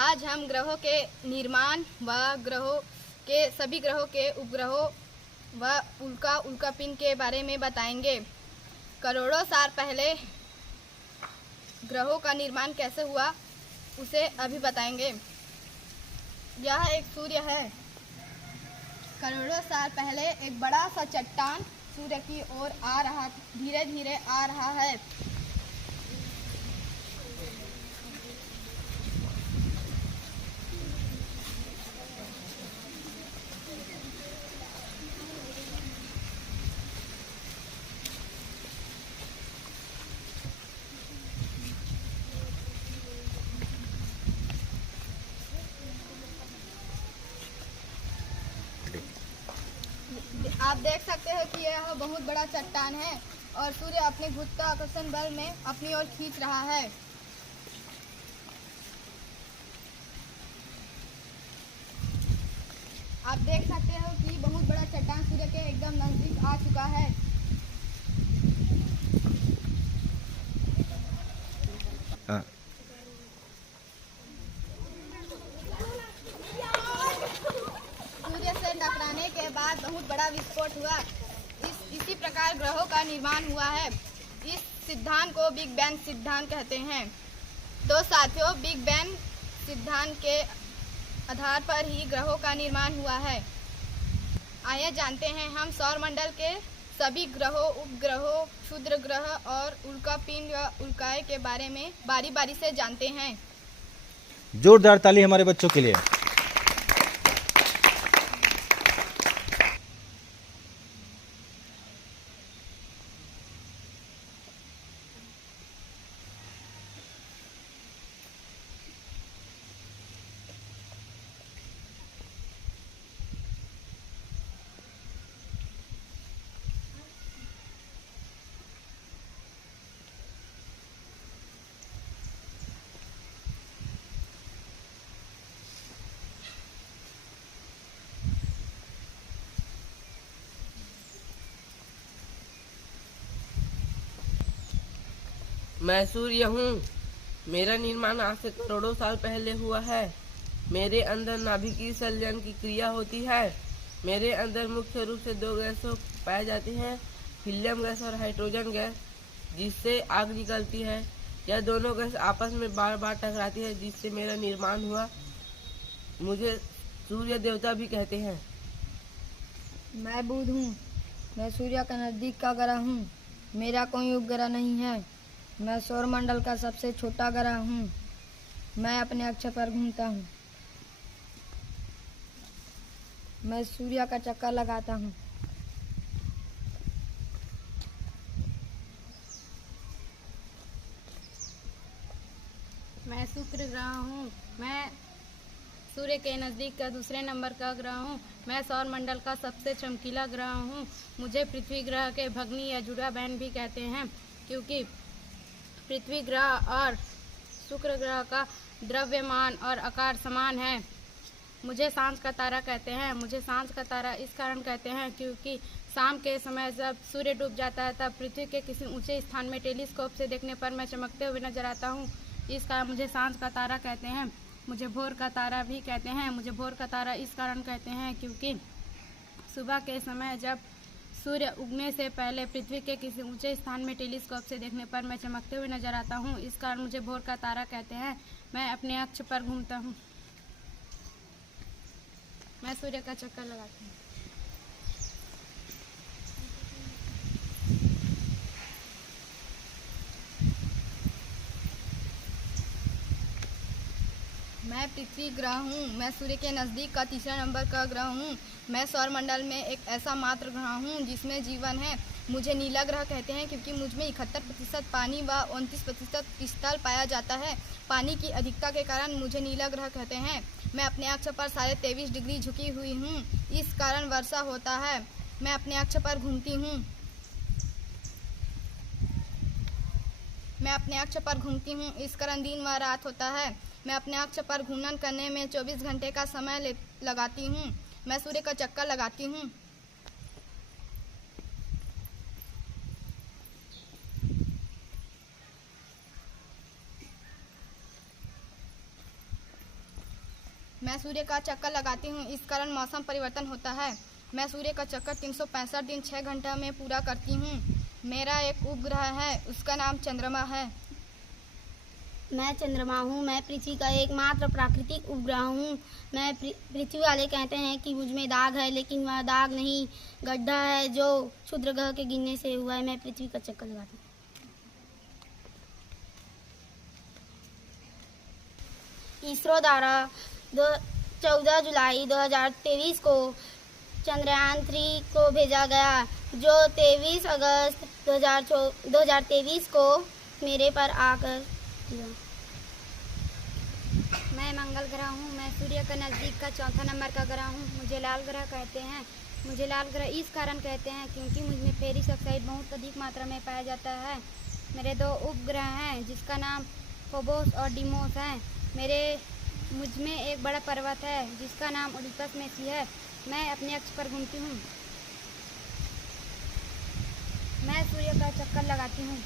आज हम ग्रहों के निर्माण व सभी ग्रहों के उपग्रहों व उल्कापिंड के बारे में बताएंगे। करोड़ों साल पहले ग्रहों का निर्माण कैसे हुआ उसे अभी बताएंगे। यह एक सूर्य है। करोड़ों साल पहले एक बड़ा सा चट्टान सूर्य की ओर धीरे धीरे आ रहा है। आप देख सकते हैं कि यह बहुत बड़ा चट्टान है और सूर्य अपने गुरुत्वाकर्षण बल में अपनी ओर खींच रहा है। आप देख सकते हो कि बहुत बड़ा चट्टान सूर्य के एकदम नजदीक आ चुका है। सूर्य से टकराने के बाद बहुत बड़ा विस्फोट हुआ। इसी प्रकार ग्रहों का निर्माण हुआ है। इस सिद्धांत को बिग बैंग सिद्धांत कहते हैं। तो साथियों, बिग बैंग सिद्धांत के आधार पर ही ग्रहों का निर्माण हुआ है। आइए जानते हैं हम सौरमंडल के सभी ग्रहों, उपग्रहों, क्षुद्र ग्रह और उल्कापिंड व उल्काएं के बारे में बारी बारी से जानते हैं। जोरदार ताली हमारे बच्चों के लिए। मैं सूर्य हूँ। मेरा निर्माण आज से करोड़ों साल पहले हुआ है। मेरे अंदर नाभिकीय संलयन की क्रिया होती है। मेरे अंदर मुख्य रूप से दो गैसों पाए जाती हैं, हीलियम गैस और हाइड्रोजन गैस, जिससे आग निकलती है। यह दोनों गैस आपस में बार बार टकराती है, जिससे मेरा निर्माण हुआ। मुझे सूर्य देवता भी कहते हैं। मैं बुध हूँ। मैं सूर्य का नज़दीक का ग्रह हूँ। मेरा कोई उपग्रह नहीं है। मैं सौरमंडल का सबसे छोटा ग्रह हूँ। मैं अपने अक्ष पर घूमता हूँ। मैं सूर्य का चक्कर लगाता हूँ। मैं शुक्र ग्रह हूँ। मैं सूर्य के नज़दीक का दूसरे नंबर का ग्रह हूँ। मैं सौरमंडल का सबसे चमकीला ग्रह हूँ। मुझे पृथ्वी ग्रह के भगनी या जुड़ा बहन भी कहते हैं, क्योंकि पृथ्वी ग्रह और शुक्र ग्रह का द्रव्यमान और आकार समान है। मुझे सांझ का तारा कहते हैं। मुझे सांझ का तारा इस कारण कहते हैं क्योंकि शाम के समय जब सूर्य डूब जाता है तब पृथ्वी के किसी ऊंचे स्थान में टेलीस्कोप से देखने पर मैं चमकते हुए नजर आता हूँ। इस कारण मुझे सांझ का तारा कहते हैं। मुझे भोर का तारा भी कहते हैं। मुझे भोर का तारा इस कारण कहते हैं क्योंकि सुबह के समय जब सूर्य उगने से पहले पृथ्वी के किसी ऊंचे स्थान में टेलीस्कोप से देखने पर मैं चमकते हुए नजर आता हूँ। इस कारण मुझे भोर का तारा कहते हैं। मैं अपने अक्ष पर घूमता हूँ। मैं सूर्य का चक्कर लगाती हूँ। मैं पृथ्वी ग्रह हूँ। मैं सूर्य के नज़दीक का तीसरा नंबर का ग्रह हूँ। मैं सौरमंडल में एक ऐसा मात्र ग्रह हूँ जिसमें जीवन है। मुझे नीला ग्रह कहते हैं क्योंकि मुझमें 71% पानी व 29% स्थल पाया जाता है। पानी की अधिकता के कारण मुझे नीला ग्रह कहते हैं। मैं अपने अक्ष पर 23.5 डिग्री झुकी हुई हूँ, इस कारण वर्षा होता है। मैं अपने अक्ष पर घूमती हूँ। मैं अपने अक्ष पर घूमती हूँ, इस कारण दिन व रात होता है। मैं अपने अक्ष पर घूर्णन करने में 24 घंटे का समय लगाती हूँ। मैं सूर्य का चक्कर लगाती हूँ। मैं सूर्य का चक्कर लगाती हूँ, इस कारण मौसम परिवर्तन होता है। मैं सूर्य का चक्कर 365 दिन 6 घंटा में पूरा करती हूँ। मेरा एक उपग्रह है, उसका नाम चंद्रमा है। मैं चंद्रमा हूँ। मैं पृथ्वी का एकमात्र प्राकृतिक उपग्रह हूँ। मैं पृथ्वी वाले कहते हैं कि मुझ में दाग है, लेकिन वह दाग नहीं, गड्ढा है जो क्षुद्र ग्रह के गिरने से हुआ है। मैं पृथ्वी का चक्कर लगाती हूँ। इसरो द्वारा 14 जुलाई 2023 को चंद्रयान 3 को भेजा गया, जो 23 अगस्त 2023 को मेरे पर आकर गिरा। मैं मंगल ग्रह हूँ। मैं सूर्य का नज़दीक का चौथा नंबर का ग्रह हूँ। मुझे लाल ग्रह कहते हैं। मुझे लाल ग्रह इस कारण कहते हैं क्योंकि मुझ में फेरिक ऑक्साइड बहुत अधिक मात्रा में पाया जाता है। मेरे 2 उपग्रह हैं जिसका नाम फोबोस और डीमोस है। मुझ में एक बड़ा पर्वत है जिसका नाम ओलिपस मेसी है। मैं अपने अक्ष पर घूमती हूँ। मैं सूर्य का चक्कर लगाती हूँ।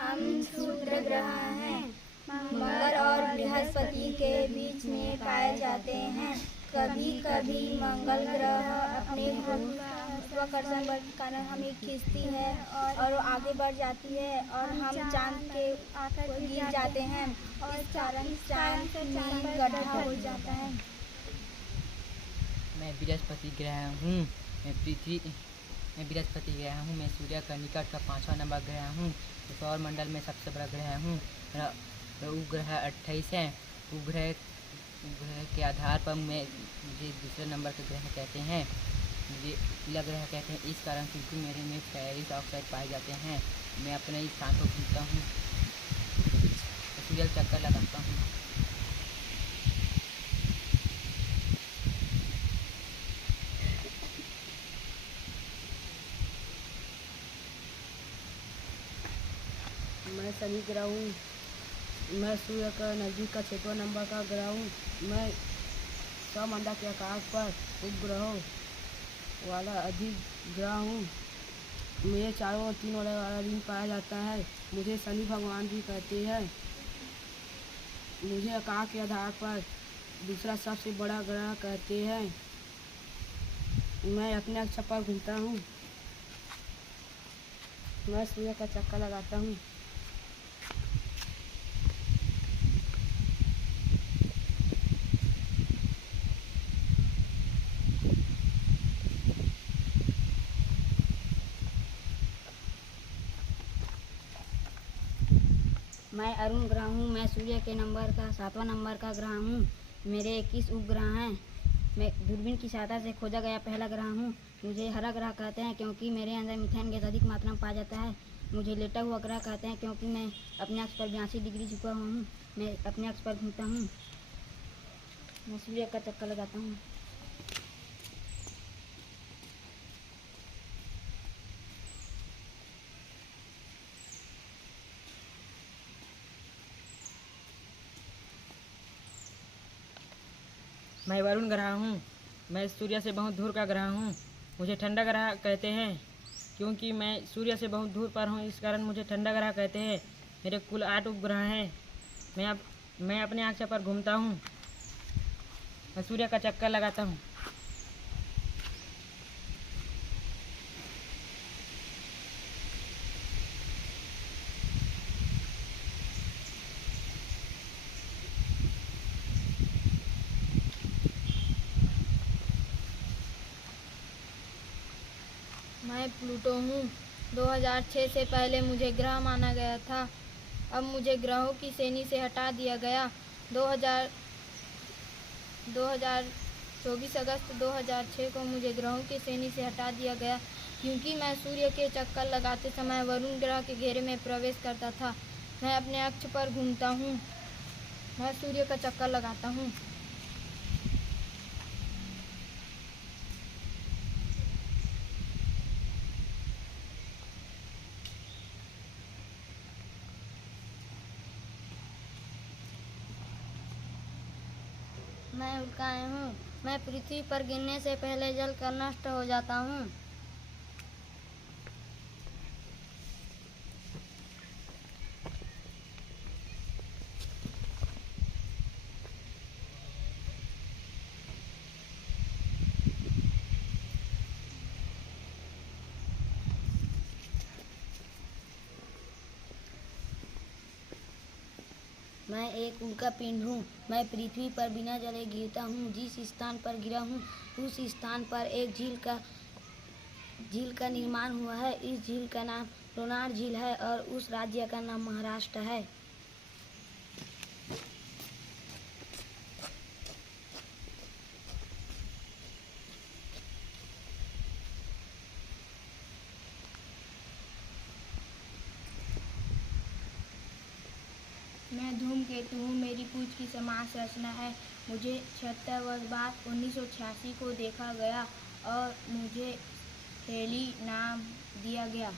हम क्षुद्र ग्रह हैं। मंगल और बृहस्पति के बीच में पाए जाते हैं। कभी कभी मंगल ग्रह अपने गुरुत्वाकर्षण बल के कारण हमें खींचती है और वो आगे बढ़ जाती है और हम चांद के आकर गिर जाते हैं। इस कारण चांद में गड्ढा हो जाता है। मैं बृहस्पति ग्रह हूँ। मैं बृहस्पति ग्रह हूँ। मैं सूर्य का निकट का 5वां नंबर ग्रह हूँ। सौर मंडल में सबसे बड़ा ग्रह हूँ। उपग्रह 28 है। उपग्रह के आधार पर मुझे दूसरे नंबर के ग्रह कहते हैं। मुझे पीला ग्रह कहते हैं इस कारण क्योंकि मेरे में फेरिक ऑक्साइड पाए जाते हैं। मैं अपने इस स्थान को घूमता हूँ, सूर्य चक्कर लगाता हूँ। मैं शनि ग्रह हूँ। मैं सूर्य का नज़दीक का 6वां नंबर का ग्रह हूँ। मैं सौरमंडल के आकाश पर उपग्रहों वाला अधिक ग्रह हूँ। मेरे चारों ओर 3 वाला रिंग पाया जाता है। मुझे शनि भगवान भी कहते हैं। मुझे आकाश के आधार पर दूसरा सबसे बड़ा ग्रह कहते हैं। मैं अपने अक्ष पर घूमता हूँ। मैं सूर्य का चक्कर लगाता हूँ। मैं अरुण ग्रह हूँ। मैं सूर्य के नंबर का 7वां नंबर का ग्रह हूँ। मेरे 21 उपग्रह हैं। मैं दूरबीन की सहायता से खोजा गया पहला ग्रह हूँ। मुझे हरा ग्रह कहते हैं क्योंकि मेरे अंदर मीथेन गैस अधिक मात्रा में पाया जाता है। मुझे लेटा हुआ ग्रह कहते हैं क्योंकि मैं अपने अक्ष पर 82 डिग्री झुका हुआ हूँ। मैं अपने अक्ष पर घूमता हूँ। मैं सूर्य का चक्कर लगाता हूँ। मैं वरुण ग्रह हूँ। मैं सूर्य से बहुत दूर का ग्रह हूँ। मुझे ठंडा ग्रह कहते हैं क्योंकि मैं सूर्य से बहुत दूर पर हूँ, इस कारण मुझे ठंडा ग्रह कहते हैं। मेरे कुल 8 उपग्रह हैं। मैं अपने अक्ष पर घूमता हूँ। मैं सूर्य का चक्कर लगाता हूँ। मैं प्लूटो हूँ। 2006 से पहले मुझे ग्रह माना गया था। अब मुझे ग्रहों की श्रेणी से हटा दिया गया। 24 अगस्त 2006 को मुझे ग्रहों की श्रेणी से हटा दिया गया क्योंकि मैं सूर्य के चक्कर लगाते समय वरुण ग्रह के घेरे में प्रवेश करता था। मैं अपने अक्ष पर घूमता हूँ। मैं सूर्य का चक्कर लगाता हूँ। मैं उल्काएँ हूँ। मैं पृथ्वी पर गिरने से पहले जलकर नष्ट हो जाता हूँ। मैं एक उल्का पिंड हूँ। मैं पृथ्वी पर बिना जले गिरता हूँ। जिस स्थान पर गिरा हूँ उस स्थान पर एक झील का निर्माण हुआ है। इस झील का नाम लोनार झील है और उस राज्य का नाम महाराष्ट्र है। मैं धूमकेतु हूँ। मेरी पूछ की समान संरचना है। मुझे 76 वर्ष बाद 1986 को देखा गया और मुझे हेली नाम दिया गया।